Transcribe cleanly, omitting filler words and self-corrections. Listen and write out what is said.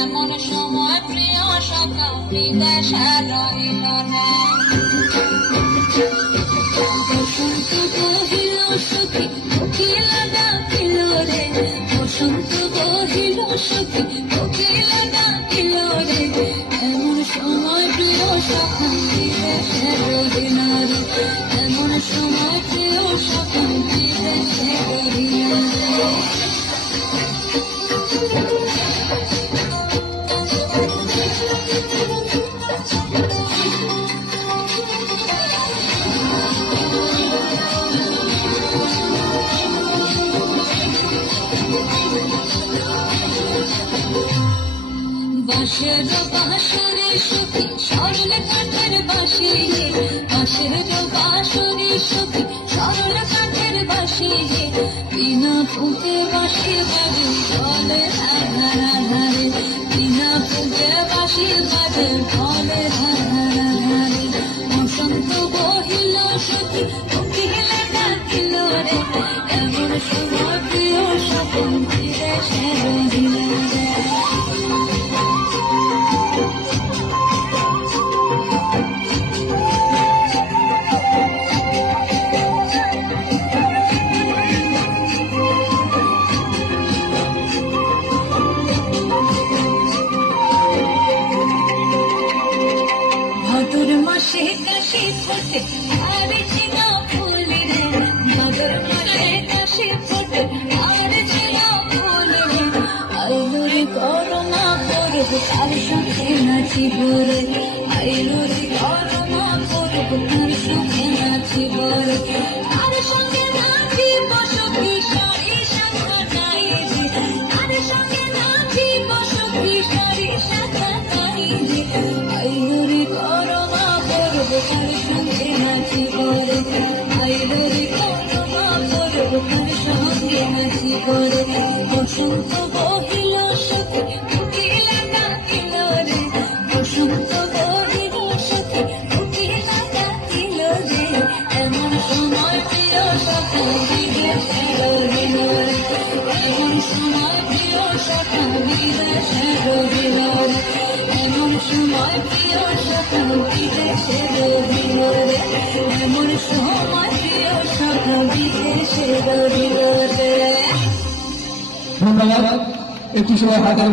এমন সময় প্রিয় সখা বিদেশে রহিল না। বসন্ত বহিল সখী কোকিল ডাকিল রে, বসন্ত বহিল সখী কোকিল ডাকিল রে, এমন সময় প্রিয় সখা বিদেশে রহিল রে, এমন সময় প্রিয় সখা বিদেশে রহিল রে। বাঁশের বাঁশরে সখী সরল কাঠের বাঁশি, বাঁশের বাঁশরে সখী সরল কাঠের বাঁশি, বিনা ফুঁকে বাঁশি বাজে ঢলে ধারা ধারে, বিনা ফুঁকে বাঁশি বাজে ঢলে ধারা ধারে। বসন্ত বহিল সখী কোকিল ডাকিল রে, এমন সময় প্রিয় সখী বিদেশে রহিল রে। ভাদর মাসে কাশি ফোটে আর ছিল ফুল রে, ভাদর মাসে কাশি ফোটে আর ছিল ফুল রে, আইলো রে করোনা করব তার সাথে নাচিব রে, আইলো রে করোনা করব তার সাথে নাচিব রে, তার সঙ্গে নাচিব সখী সারি শাখা নাই রে, তার সঙ্গে নাচিব সখী সারি শাখা নাই রে, আইলো রে করোনা করব তার সঙ্গে নাচিব রে, আইলো রে করোনা করব তার সঙ্গে নাচিব রে। বসন্ত বহিল সখী কোকিল ডাকিল রে, বসন্ত বহিল সখী কোকিল ডাকিল রে, এমন সময় প্রিয় সখা বিদেশে রহিল রে, এমন সময় প্রিয় সখা বিদেশে রহিল রে, এমন সময় প্রিয় সখা বিদেশে রহিল রে, এমন সময় প্রিয় সখা বিদেশে রহিল রে। ধন্যবাদ। একটু সময় হাতের